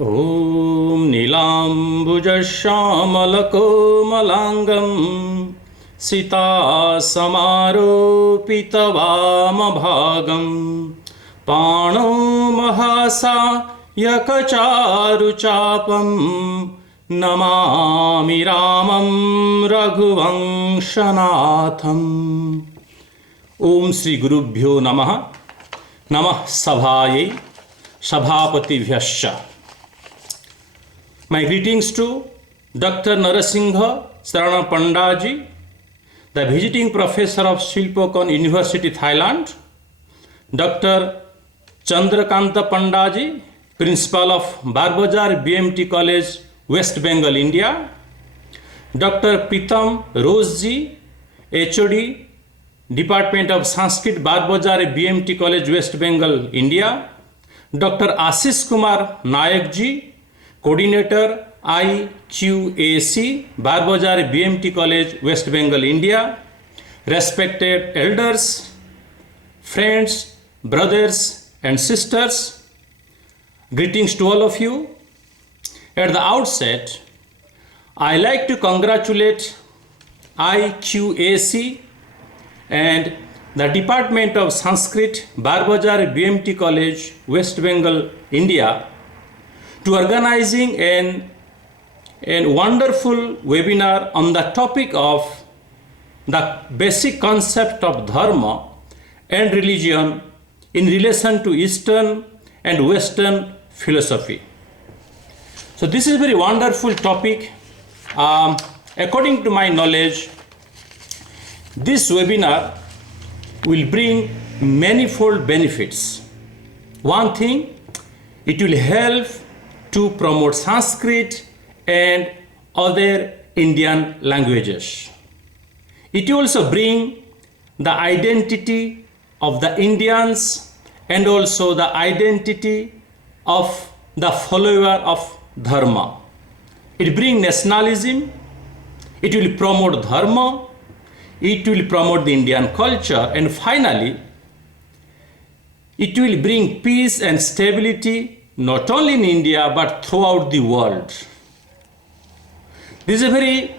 ॐ नीलाम्बुजश्यामलकोमलाङ्गं सीतासमारोपितवामभागं पाणौ महासायकचारुचापं नमामि रामं रघुवंशनाथम्। ओम श्री गुरुभ्यो नमः। नमः सभायै सभापतिभ्यश्च। My greetings to Dr. Narasingha Sarana Pandaji, the visiting professor of Silpokon University, Thailand, Dr. Chandrakanta Pandaji, principal of Barbazar BMT College, West Bengal, India, Dr. Pritam Roseji, HOD, Department of Sanskrit, Barbazar BMT College, West Bengal, India, Dr. Ashish Kumar Nayakji, Coordinator IQAC, Barbazar BMT College, West Bengal, India, respected elders, friends, brothers and sisters, greetings to all of you. At the outset, I like to congratulate IQAC and the Department of Sanskrit, Barbazar BMT College, West Bengal, India, to organizing a wonderful webinar on the topic of the basic concept of dharma and religion in relation to Eastern and Western philosophy. So this is a very wonderful topic. According to my knowledge, this webinar will bring manifold benefits. One thing, it will help to promote Sanskrit and other Indian languages. It will also bring the identity of the Indians and also the identity of the follower of Dharma. It brings nationalism, it will promote Dharma, it will promote the Indian culture, and finally, it will bring peace and stability not only in India but throughout the world. This is a very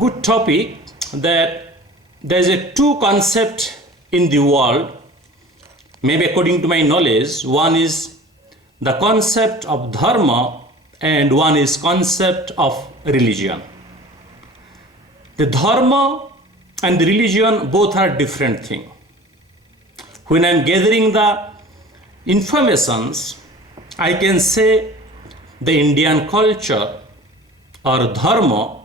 good topic that there is a two concept in the world, maybe according to my knowledge. One is the concept of dharma and one is concept of religion. The dharma and the religion both are different things. When I am gathering the informations, I can say the Indian culture or dharma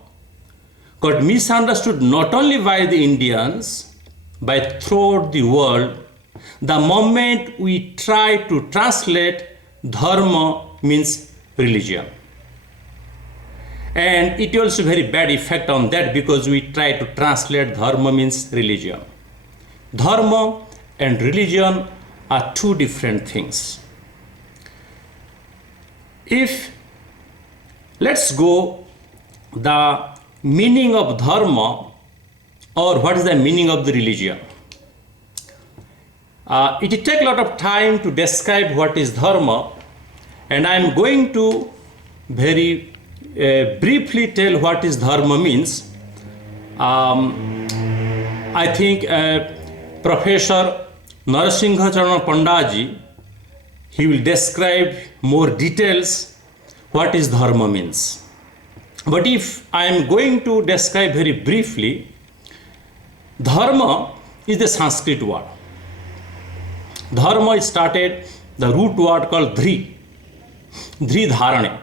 got misunderstood not only by the Indians but throughout the world. The moment we try to translate dharma means religion, and it also very bad effect on that because we try to translate dharma means religion. Dharma and religion are two different things. If let's go the meaning of dharma or what is the meaning of the religion. It will take a lot of time to describe what is dharma, and I am going to very briefly tell what is dharma means. I think Professor Narasingha Sarana Pandaji, he will describe more details what is dharma means. But if I am going to describe very briefly, dharma is the Sanskrit word. Dharma started the root word called dhri dharane.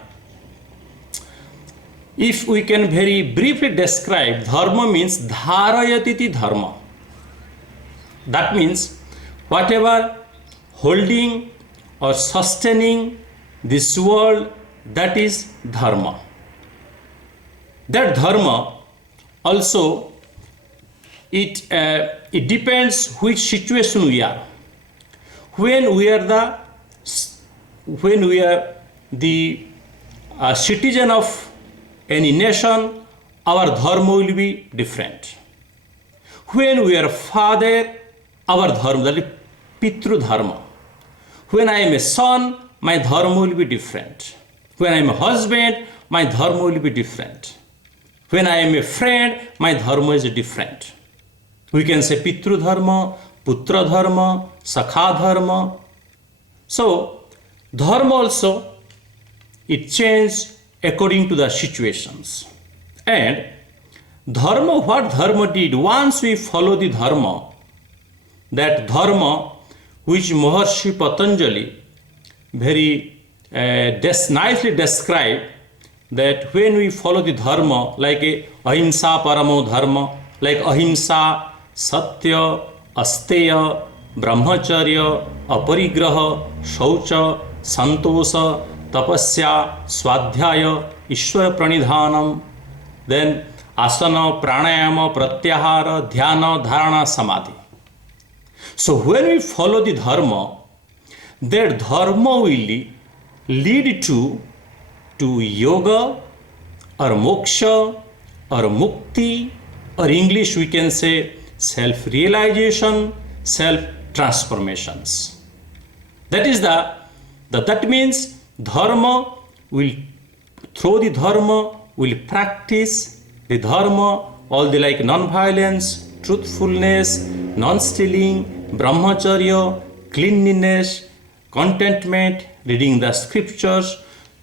If we can very briefly describe, dharma means dharayatiti dharma. That means whatever holding or sustaining this world, that is dharma. That dharma also it depends which situation we are. When we are the citizen of any nation, our dharma will be different. When we are father, our dharma, that is Pitru dharma. When I am a son, my dharma will be different. When I am a husband, my dharma will be different. When I am a friend, my dharma is different. We can say pitru dharma, putra dharma, sakha dharma. So, dharma also, it changes according to the situations. And dharma, what dharma did, once we follow the dharma, that dharma which Maharshi Patanjali very nicely described, that when we follow the dharma, like ahimsa paramo dharma, like ahimsa, satya, asteya, brahmacharya, aparigraha, shaucha, santosha, tapasya, swadhyaya, ishwara pranidhanam, then asana, pranayama, pratyahara, dhyana, dharana, samadhi. So when we follow the dharma, that dharma will lead to yoga or moksha or mukti, or English we can say self-realization, self-transformations. That means dharma will, through the dharma will practice the dharma, all the like non-violence, truthfulness, non-stealing, brahmacharya, cleanliness, contentment, reading the scriptures.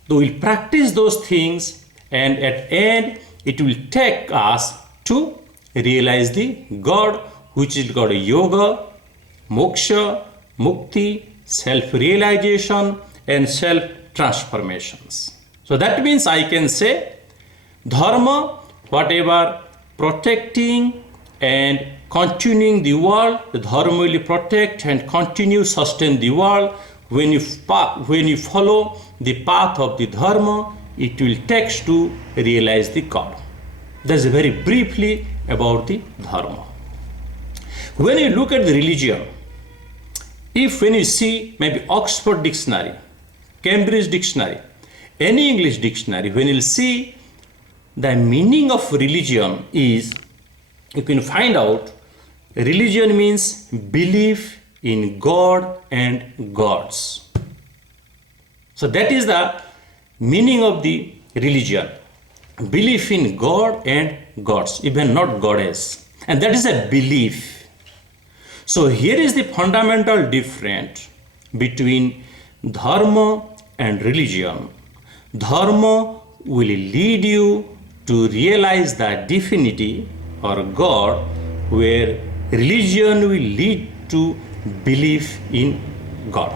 We will practice those things, and at end it will take us to realize the God, which is called yoga, moksha, mukti, self-realization and self-transformations. So that means I can say dharma, whatever protecting and continuing the world, the dharma will protect and continue, sustain the world. When you follow the path of the dharma, it will take to realize the God. That's very briefly about the dharma. When you look at the religion, when you see maybe Oxford Dictionary, Cambridge Dictionary, any English dictionary, when you see the meaning of religion is, you can find out religion means belief in God and gods. So that is the meaning of the religion. Belief in God and gods, even not goddess. And that is a belief. So here is the fundamental difference between dharma and religion. Dharma will lead you to realize the divinity or God, where religion will lead to belief in God.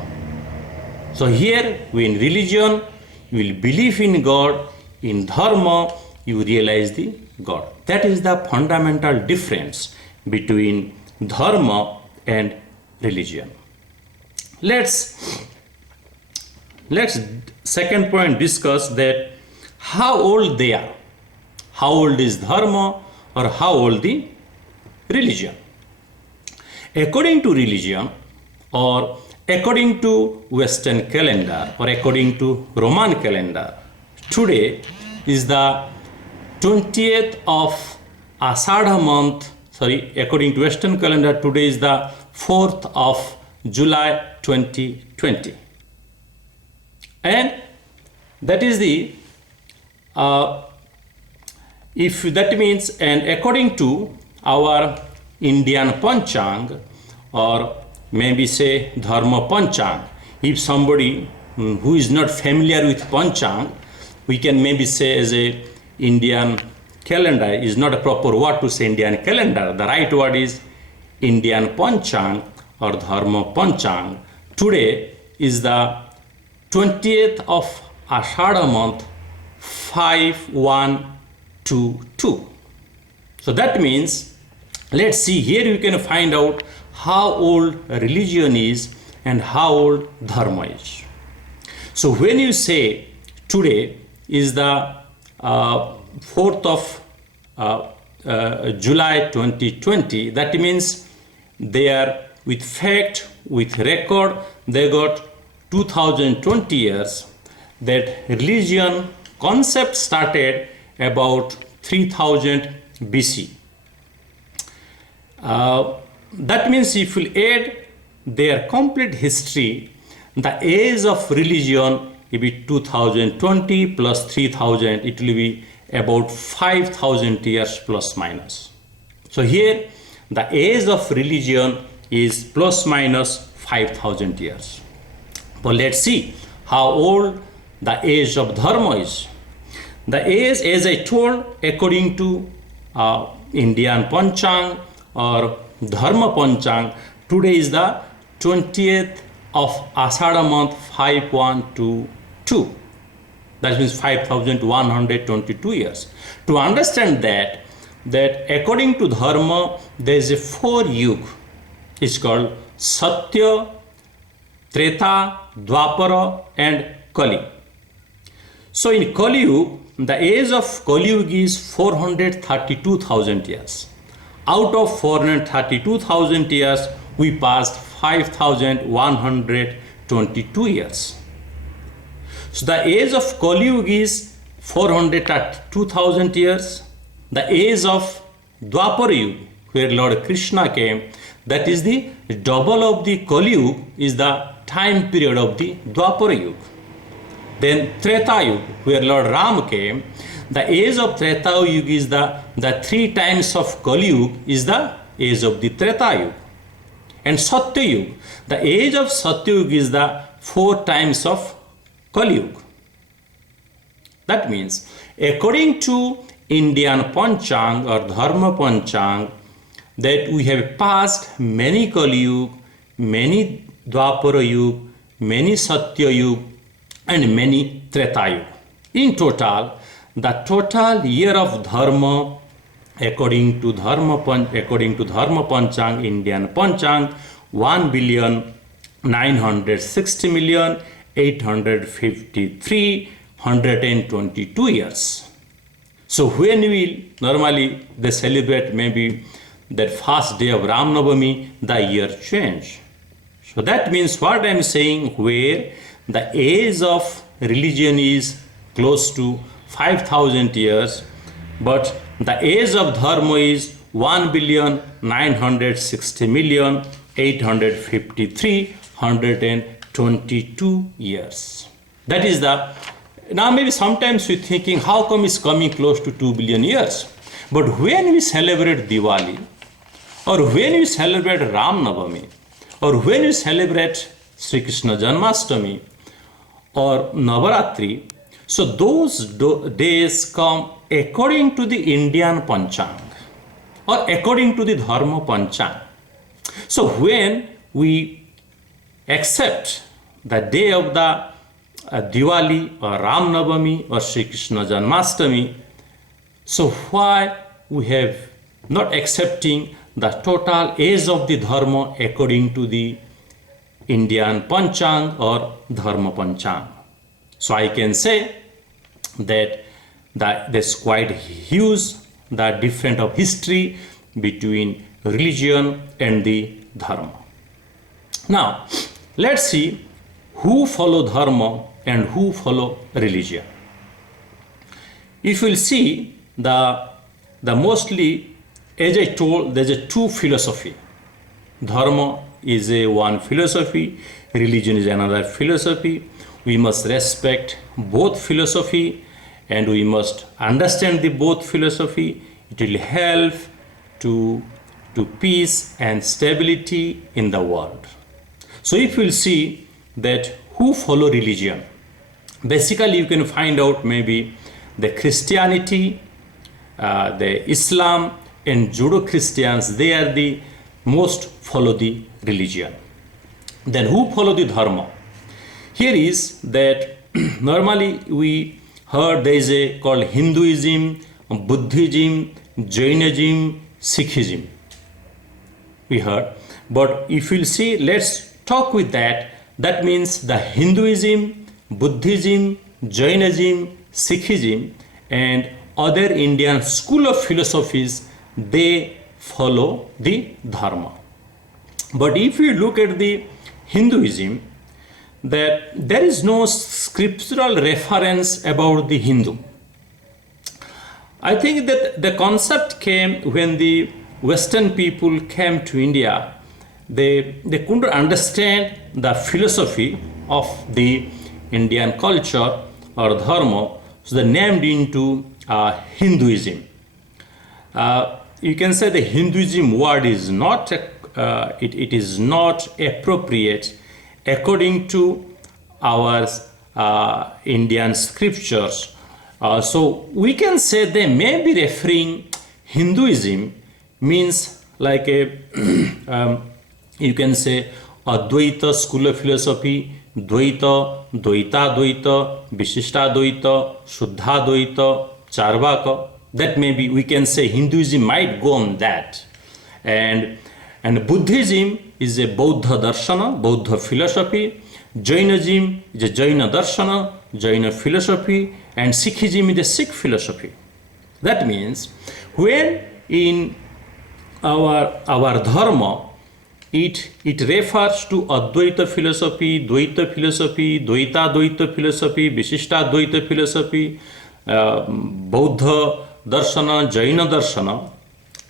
So here, in religion, you will believe in God. In dharma, you realize the God. That is the fundamental difference between dharma and religion. Let's second point discuss that how old they are. How old is dharma or how old the religion? According to religion, or according to Western calendar, or according to Roman calendar, today is the 20th of Ashadha month. According to Western calendar, today is the 4th of July 2020. And that is the, if that means, and according to our Indian Panchang, or maybe say Dharma Panchang, if somebody who is not familiar with Panchang, we can maybe say as a Indian calendar is not a proper word to say Indian calendar. The right word is Indian Panchang or Dharma Panchang. Today is the 20th of Ashadha month, 5122. So that means, let's see, here you can find out how old religion is and how old dharma is. So when you say today is the 4th of July 2020, that means they are with fact, with record, they got 2020 years. That religion concept started about 3000 BC. That means if you add their complete history, the age of religion it will be 2020 plus 3000, it will be about 5000 years plus minus. So here the age of religion is plus minus 5000 years. But let's see how old the age of dharma is. The age, as I told, according to Indian Panchang or Dharma Panchang, today is the 20th of Ashada month 5122. That means 5122 years. To understand that according to Dharma, there is a 4 yuga. It's called Satya, Treta, Dwapara and Kali. So in Kali Yuga, the age of Kali Yuga is 432,000 years. Out of 432,000 years, we passed 5,122 years. So the age of Kali Yuga is 432,000 years. The age of Dwapara Yuga, where Lord Krishna came, that is the double of the Kali Yuga, is the time period of the Dwapara Yuga. Then Treta Yuga, where Lord Ram came, the age of Treta Yuga is the 3 times of Kali Yuga is the age of the Treta Yuga. And Satya Yuga, the age of Satya Yuga is the 4 times of Kali Yuga. That means, according to Indian Panchang or Dharma Panchang, that we have passed many Kali Yuga, many Dwapara Yuga, many Satya Yuga, and many Treta Yuga. In total, the total year of Dharma, according to Dharma Panchang, Indian Panchang, 1,960,853,122 years. So when we normally they celebrate maybe that first day of Ram Navami, the year change. So that means what I am saying, where the age of religion is close to 5,000 years, but the age of dharma is 1,960,853,122 years. That is the, now maybe sometimes we're thinking how come it's coming close to 2 billion years. But when we celebrate Diwali, or when we celebrate Ram Navami, or when we celebrate Sri Krishna Janmashtami or Navaratri, so those days come according to the Indian Panchang or according to the Dharma Panchang. So when we accept the day of the Diwali or Ram Navami or Sri Krishna Janmashtami, so why we have not accepting the total age of the Dharma according to the Indian Panchang or Dharma Panchang? So I can say that there's quite huge the difference of history between religion and the Dharma. Now, let's see who follow Dharma and who follow religion. If you'll see the mostly, as I told, there's a 2 philosophy. Dharma is a one philosophy, religion is another philosophy. We must respect both philosophy and we must understand the both philosophy. It will help to peace and stability in the world. So if we'll see that who follow religion, basically you can find out maybe the Christianity, the Islam and Judo-Christians, they are the most follow the religion. Then who follow the Dharma? Here is that normally we heard there is a called Hinduism, Buddhism, Jainism, Sikhism. We heard, but if you'll see, let's talk with that. That means the Hinduism, Buddhism, Jainism, Sikhism, and other Indian school of philosophies, they follow the Dharma. But if you look at the Hinduism, that there is no scriptural reference about the Hindu. I think that the concept came when the Western people came to India. They couldn't understand the philosophy of the Indian culture or dharma, so they named into Hinduism. You can say the Hinduism word is not it is not appropriate according to our Indian scriptures. So we can say they may be referring Hinduism means like a you can say Advaita school of philosophy, Dvaita, Dvaita, Vishishtadvaita, Shuddhadvaita, Charvaka. That may be, we can say Hinduism might go on that. And Buddhism is a Bauddha darshana, Bauddha philosophy. Jainism is a Jaina darshana, Jaina philosophy. And Sikhism is a Sikh philosophy. That means when in our dharma, it refers to Advaita philosophy, Dvaita philosophy, Dvaita philosophy, Vishishtadvaita philosophy, Bauddha darshana, Jaina darshana.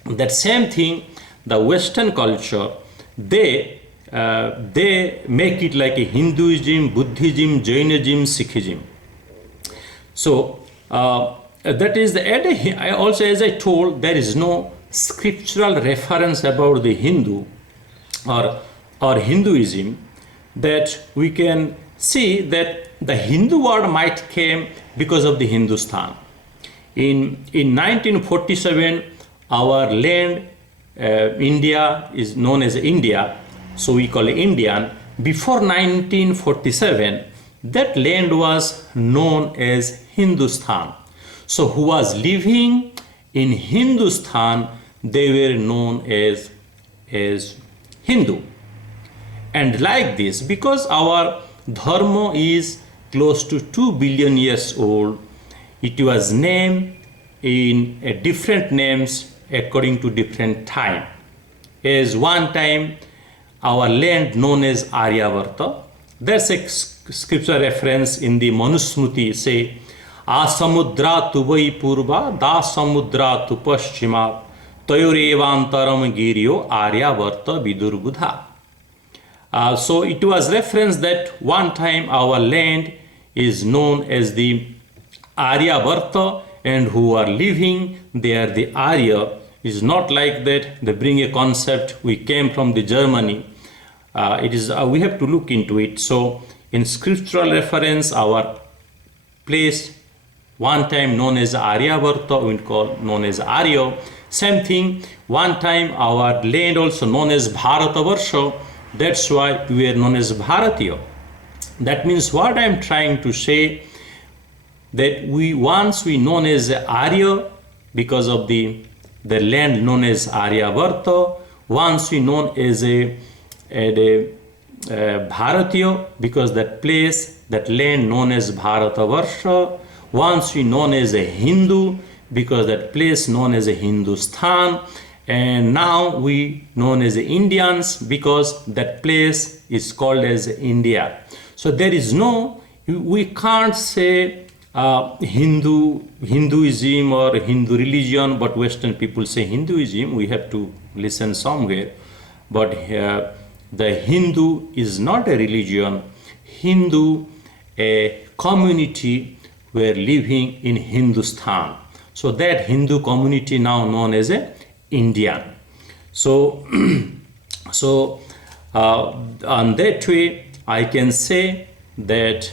That same thing, the Western culture, they make it like a Hinduism, Buddhism, Jainism, Sikhism. So that is I also, as I told, there is no scriptural reference about the Hindu or Hinduism that we can see that the Hindu word might came because of the Hindustan. In 1947, our land, India, is known as India, so we call it Indian. Before 1947, that land was known as Hindustan. So who was living in Hindustan, they were known as Hindu. And like this, because our dharma is close to 2 billion years old, it was named in different names according to different time. As one time, our land known as Aryavarta, there's a scripture reference in the Manusmriti, say, Asamudra tu vai purva, da samudra tu paschima, tayorevantaram giryo Aryavarta vidurbudha. So it was referenced that one time our land is known as the Aryavarta, and who are living there, the Arya. Is not like that they bring a concept, we came from the Germany. It is we have to look into it. So in scriptural reference, our place one time known as Aryavarta, we call known as Arya. Same thing, one time our land also known as Bharatavarsha, that's why we are known as Bharatiya. That means what I am trying to say, that once we known as Arya because of the land known as Aryavarta, once we known as a Bharatiya because that place, that land known as Bharatavarsha, once we known as a Hindu because that place known as a Hindustan, and now we known as Indians because that place is called as India. So there is no, we can't say Hinduism or Hindu religion, but Western people say Hinduism. We have to listen somewhere. But the Hindu is not a religion. Hindu, a community were living in Hindustan. So that Hindu community now known as a Indian. So, on that way, I can say that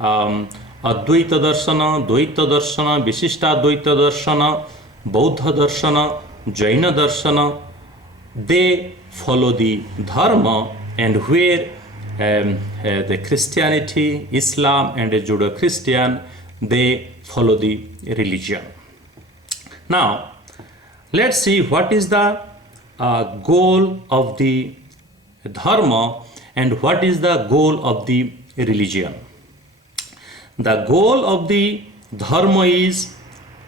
Advaita darshana, Dvaita darshana, Vishishtadvaita darshana, Bauddha darshana, Jaina darshana, they follow the dharma, and where the Christianity, Islam and the Judeo-Christian, they follow the religion. Now, let's see what is the goal of the dharma and what is the goal of the religion. The goal of the dharma is,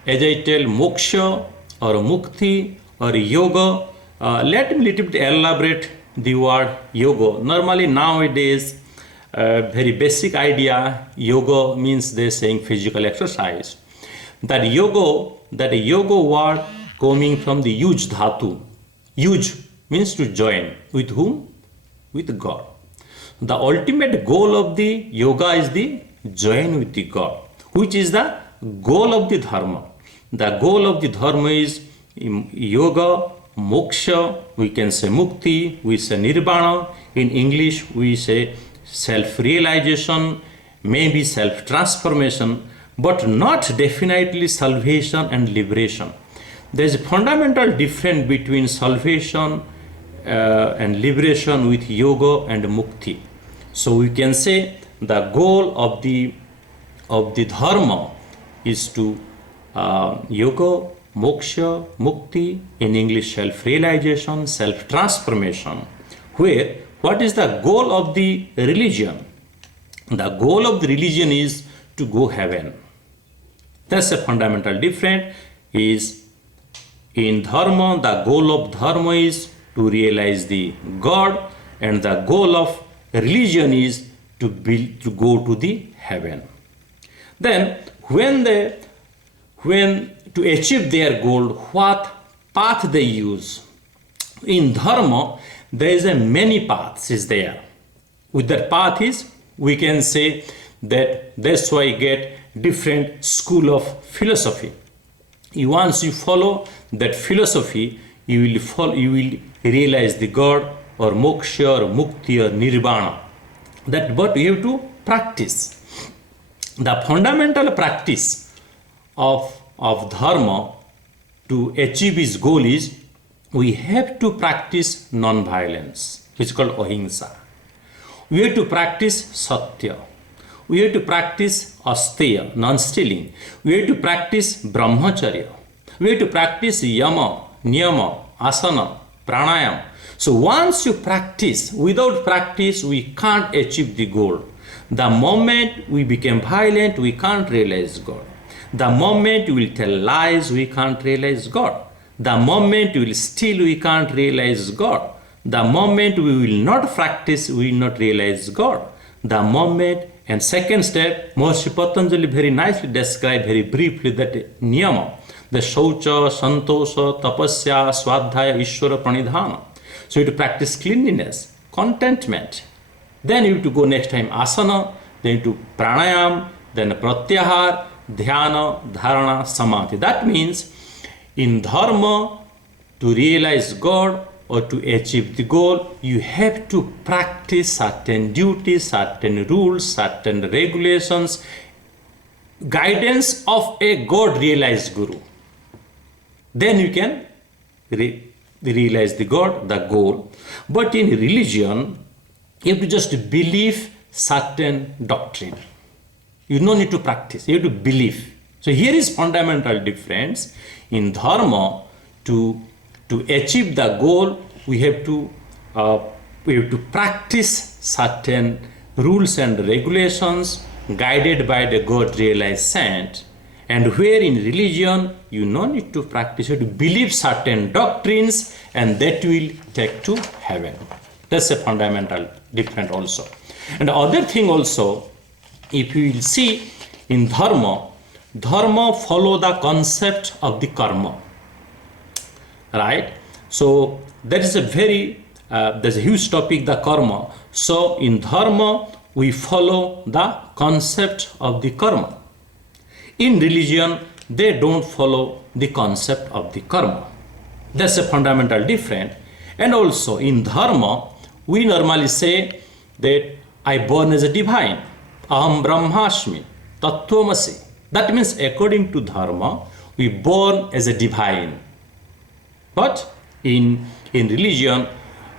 as I tell, moksha or mukti or yoga. Let me little bit elaborate the word yoga. Normally nowadays, very basic idea, yoga means they're saying physical exercise. That yoga word coming from the yuj dhatu. Yuj means to join. With whom? With God. The ultimate goal of the yoga is the join with the God, which is the goal of the dharma. The goal of the dharma is yoga, moksha, we can say mukti, we say nirvana. In English, we say self-realization, maybe self-transformation, but not definitely salvation and liberation. There is a fundamental difference between salvation and liberation with yoga and mukti. So we can say the goal of the dharma is to yoga, moksha, mukti, in English self-realization, self-transformation. Where what is the goal of the religion? The goal of the religion is to go heaven. That's a fundamental difference. Is in dharma, the goal of dharma is to realize the God, and the goal of religion is to go to the heaven. Then when to achieve their goal, what path they use? In dharma, there is a many paths is there. With that path is, we can say that that's why you get different school of philosophy. Once you follow that philosophy, you will realize the God or moksha or mukti or nirvana. But you have to practice. The fundamental practice of dharma to achieve its goal is we have to practice non-violence, which is called ahimsa. We have to practice satya. We have to practice asteya, non-stealing. We have to practice brahmacharya. We have to practice yama, niyama, asana, pranayam. So once you practice, without practice, we can't achieve the goal. The moment we become violent, we can't realize God. The moment we will tell lies, we can't realize God. The moment we will steal, we can't realize God. The moment we will not practice, we will not realize God. The moment, and second step, Maharishi Patanjali very nicely described very briefly that niyama, the shaucha, santosha, tapasya, swadhyaya, ishvara pranidhana. So you have to practice cleanliness, contentment. Then you have to go next time asana, then you have to pranayam, then pratyahar, dhyana, dharana, samadhi. That means in dharma, to realize God or to achieve the goal, you have to practice certain duties, certain rules, certain regulations, guidance of a God realized guru. Then you can realize the God, the goal. But in religion, you have to just believe certain doctrine. You don't need to practice, you have to believe. So here is fundamental difference. In dharma, to achieve the goal, we have to practice certain rules and regulations guided by the God realized saint. And where in religion, you no need to practice, you have to believe certain doctrines, and that will take to heaven. That's a fundamental difference also. And the other thing also, if you will see in dharma follow the concept of the karma, right? So that is a very there's a huge topic, the karma. So in dharma we follow the concept of the karma. In religion they don't follow the concept of the karma. That's a fundamental difference. And also in dharma we normally say that I born as a divine, aham brahmasmi, tattvamasi. That means according to dharma we born as a divine. But in religion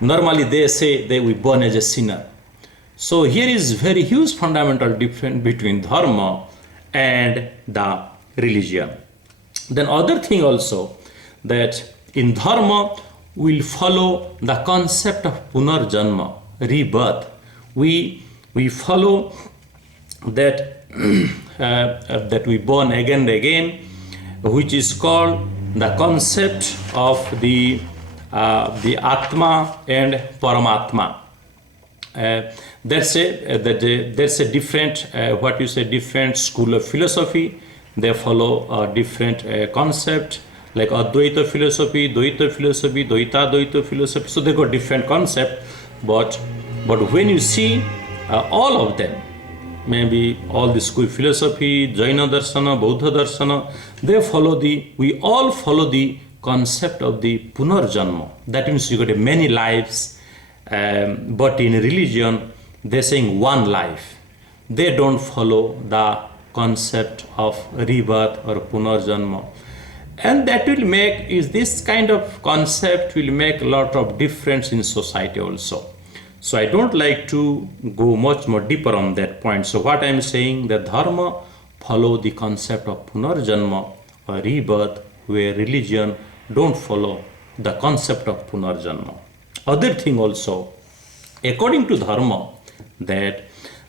normally they say that we born as a sinner. So here is very huge fundamental difference between dharma and the religion. Then other thing also, that in dharma we'll follow the concept of punarjanma, rebirth. We follow that that we born again and again, which is called the concept of the Atma and Paramatma. There's a different different school of philosophy. They follow a different concept, like Advaita philosophy, Dvaita philosophy, Dvaita philosophy. So they got different concept, but But when you see all of them, maybe all the school philosophy, Jaina Darshana, Buddha Darshana, we all follow the concept of the Punarjanma. That means you got many lives, but in religion, they're saying one life. They don't follow the concept of rebirth or Punarjanma. And that will make, this kind of concept will make a lot of difference in society also. So I don't like to go much more deeper on that point. So what I'm saying, the dharma follow the concept of Punarjanma or rebirth, where religion don't follow the concept of Punarjanma. Other thing also, according to dharma, that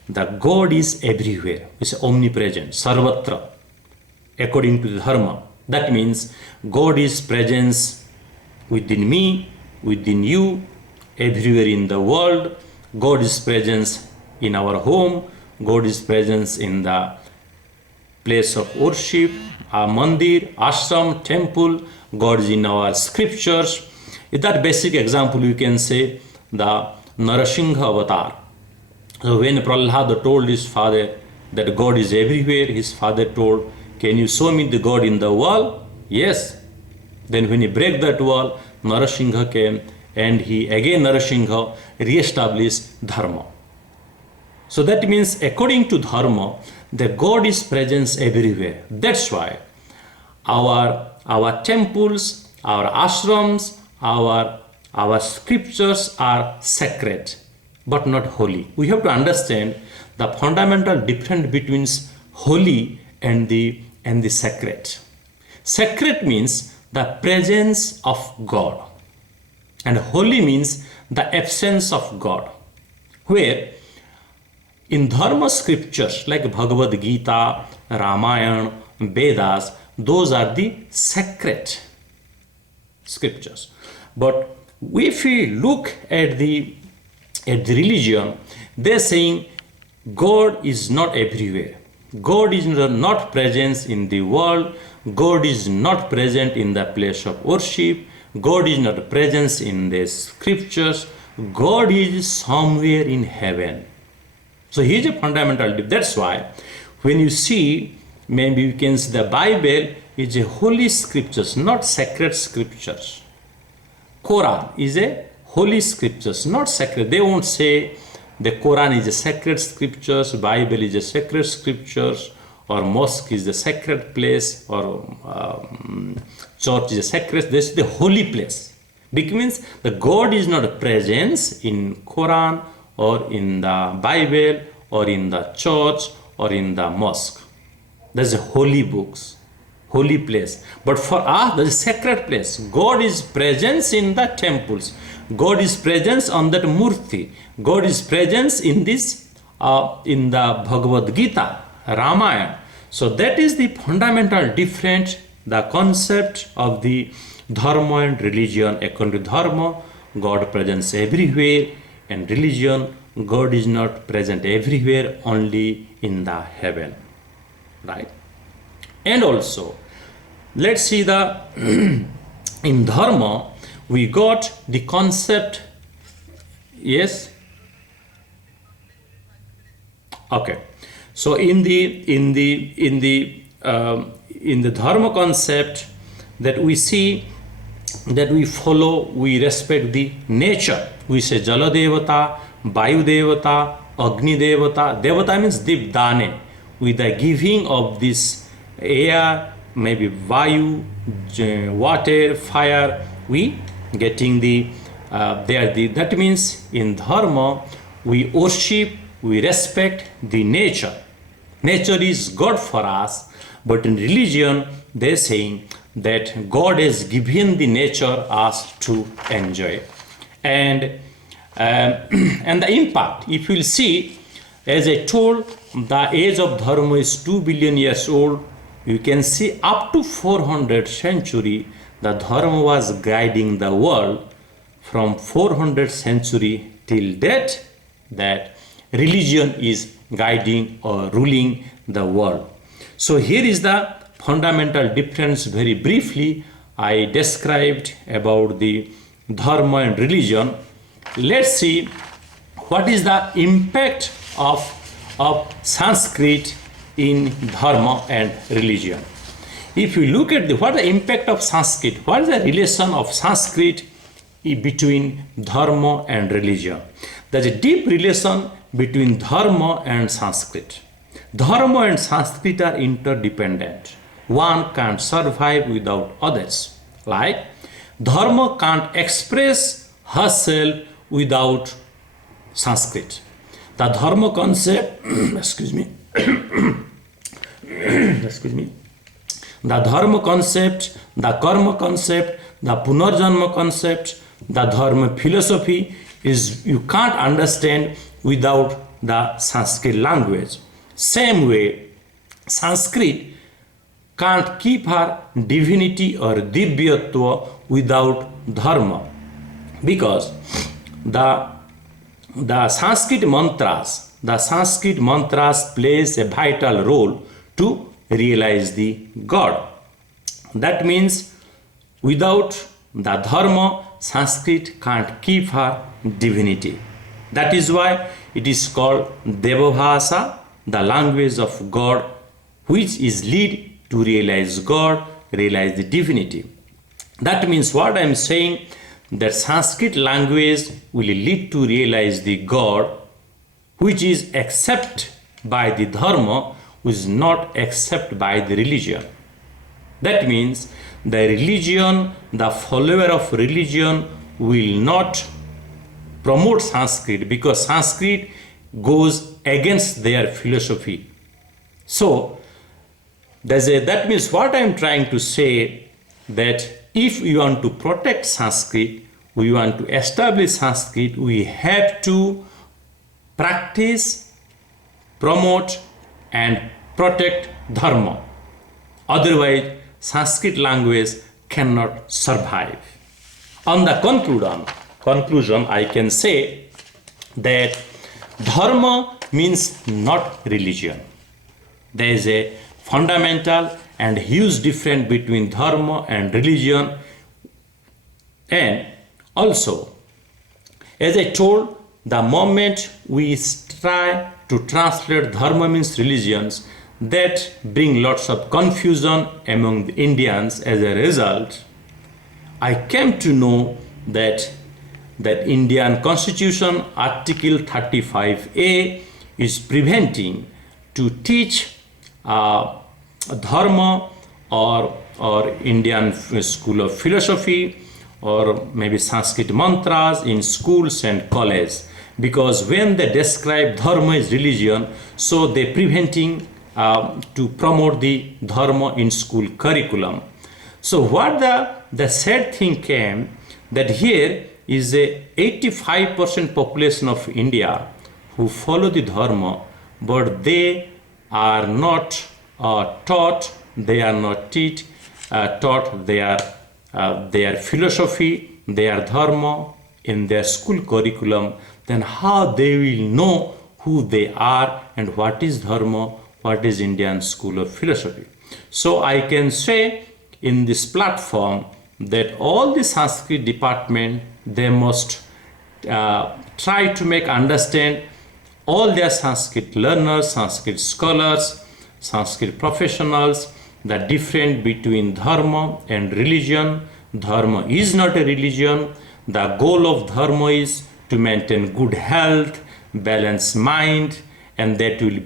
the God is everywhere, is omnipresent, sarvatra, according to the dharma. That means God is presence within me, within you, everywhere in the world. God is presence in our home. God is presence in the place of worship, our mandir, ashram, temple. God is in our scriptures. In that basic example, you can say the Narasingha avatar. So when Prahlada told his father that God is everywhere, his father told, "Can you show me the God in the wall?" Yes. Then when he break that wall, Narasingha came, and Narasingha re-established dharma. So that means according to dharma, the God is present everywhere. That's why our temples, our ashrams, our scriptures are sacred, but not holy. We have to understand the fundamental difference between holy and the sacred. Sacred means the presence of God, and holy means the absence of God. Where in dharma scriptures like Bhagavad Gita, Ramayana, Vedas, those are the sacred scriptures. But if we look at the religion, they're saying God is not everywhere. God is not present in the world. God is not present in the place of worship. God is not present in the scriptures. God is somewhere in heaven. So here's a fundamental difference. That's why when you see, maybe you can see the Bible is a holy scriptures, not sacred scriptures. Quran is a holy scriptures, not sacred. They won't say the Quran is a sacred scriptures, Bible is a sacred scriptures, or mosque is the sacred place, or church is a sacred. This is the holy place. It means the God is not present in Quran or in the Bible or in the church or in the mosque. That's a holy books, holy place. But for us, that is sacred place. God is present in the temples. God is present on that murti. God is present in this, in the Bhagavad Gita, Ramayana. So that is the fundamental difference, the concept of the dharma and religion. According to dharma, God presents everywhere, and religion, God is not present everywhere, only in the heaven, right? And also, let's see the in dharma we got the concept. Yes. Okay. So in the dharma concept, that we see that we follow, we respect the nature. We say Jala Devata, Vayu Devata, Agni Devata. Devata means Dipdane. With the giving of this air, maybe Vayu, water, fire, we getting that means in dharma we worship, we respect the nature. Nature is God for us, but in religion they're saying that God has given the nature us to enjoy. And the impact, if you'll see, as I told, the age of dharma is 2 billion years old. You can see up to 400 century, the dharma was guiding the world. From 400 century till date, that religion is guiding or ruling the world. So here is the fundamental difference. Very briefly I described about the dharma and religion. Let's see what is the impact of Sanskrit in dharma and religion. If you look at what the impact of Sanskrit, what is the relation of Sanskrit between dharma and religion? There's a deep relation between dharma and Sanskrit. Dharma and Sanskrit are interdependent. One can't survive without others. Like dharma can't express herself without Sanskrit. The dharma concept, excuse me, the dharma concept, the karma concept, the punarjanma concept, the dharma philosophy is you can't understand without the Sanskrit language. Same way, Sanskrit can't keep her divinity or divyatva without dharma, because the Sanskrit mantras plays a vital role to realize the God. That means without the dharma, Sanskrit can't keep her divinity. That is why it is called Devabhasa, the language of God, which is lead to realize God, realize the divinity. That means what I am saying, that Sanskrit language will lead to realize the God, which is accepted by the dharma, which is not accepted by the religion. That means the religion, the follower of religion will not promote Sanskrit, because Sanskrit goes against their philosophy. So that means what I am trying to say, that if we want to protect Sanskrit, we want to establish Sanskrit, we have to practice, promote and protect dharma. Otherwise, Sanskrit language cannot survive. On the conclusion, I can say that dharma means not religion. There is a fundamental and huge difference between dharma and religion. And also, as I told, the moment we try to translate dharma means religions, that bring lots of confusion among the Indians. As a result, I came to know that Indian Constitution Article 35A is preventing to teach dharma or Indian school of philosophy or maybe Sanskrit mantras in schools and colleges, because when they describe dharma as religion, so they preventing to promote the dharma in school curriculum. So what the sad thing came, that here is a 85% population of India who follow the dharma, but they are not taught, they are not taught their philosophy, their dharma in their school curriculum. Then how they will know who they are and what is dharma, what is Indian school of philosophy. So I can say in this platform that all the Sanskrit department, they must try to make understand all their Sanskrit learners, Sanskrit scholars, Sanskrit professionals, the difference between dharma and religion. Dharma is not a religion. The goal of dharma is to maintain good health, balanced mind, and that will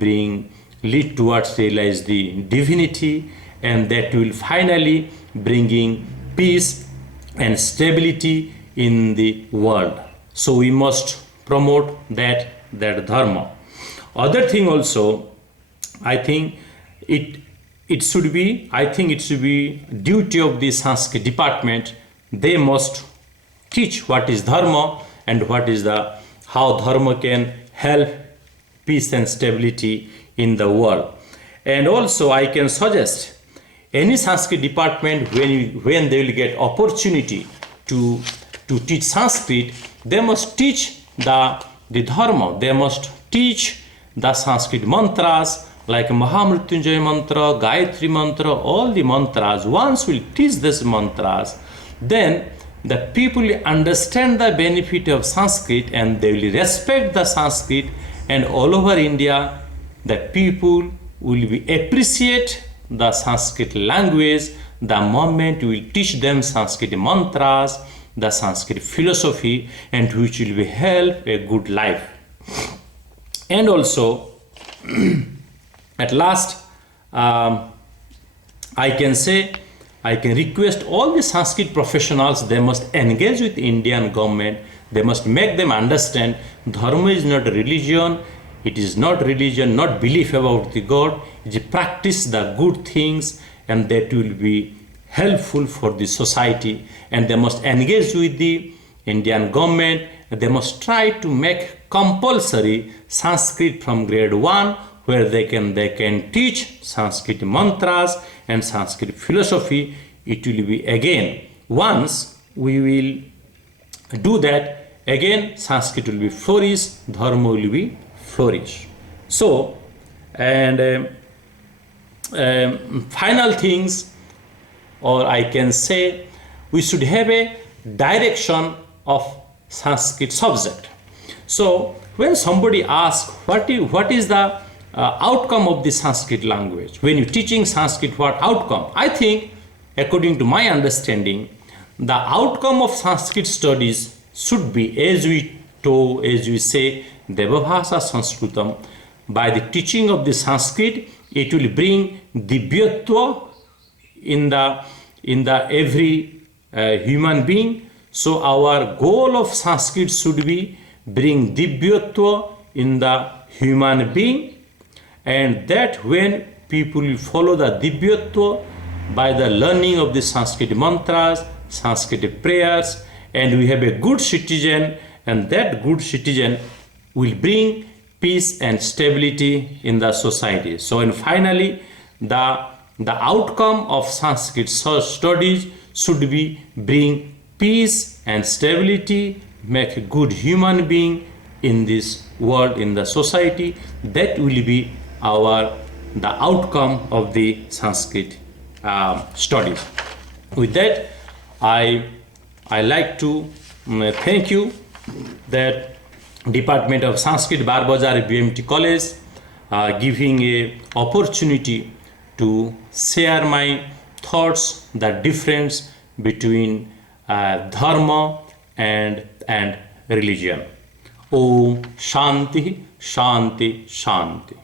lead towards realize the divinity, and that will finally bringing peace and stability in the world. So we must promote that dharma. Other thing also, I think it should be duty of the Sanskrit department. They must teach what is dharma and what is how dharma can help peace and stability in the world. And also I can suggest any Sanskrit department, when they will get opportunity to teach Sanskrit, they must teach the dharma. They must teach the Sanskrit mantras like Mahamrityunjaya mantra, Gayatri mantra, all the mantras. Once we teach these mantras, then the people will understand the benefit of Sanskrit and they will respect the Sanskrit, and all over India the people will be appreciate the Sanskrit language the moment we will teach them Sanskrit mantras, the Sanskrit philosophy, and which will be help a good life. And also at last I can request all the Sanskrit professionals, they must engage with Indian government. They must make them understand Dharma is not a religion. It is not religion, not belief about the God. It is practice the good things, and that will be helpful for the society. And they must engage with the Indian government. They must try to make compulsory Sanskrit from grade 1, where they can teach Sanskrit mantras and Sanskrit philosophy. It will be again, once we will do that, again Sanskrit will be flourish, Dharma will be flourish. So, and final things, or I can say we should have a direction of Sanskrit subject. So when somebody asks what is the outcome of the Sanskrit language, when you're teaching Sanskrit, what outcome? I think, according to my understanding, the outcome of Sanskrit studies should be, as we say, Devabhasa Sanskritam. By the teaching of the Sanskrit, it will bring Divyatva in the every human being. So our goal of Sanskrit should be bring Divyatva in the human being, and that when people will follow the Divyatva by the learning of the Sanskrit mantras, Sanskrit prayers, and we have a good citizen, and that good citizen will bring peace and stability in the society. So, and finally, the outcome of Sanskrit studies should be bring peace and stability, make a good human being in this world, in the society. That will be the outcome of the Sanskrit studies. With that, I like to thank you that Department of Sanskrit, Barbazar BMT College, giving a opportunity to share my thoughts, the difference between dharma and religion. Om Shanti Shanti Shanti.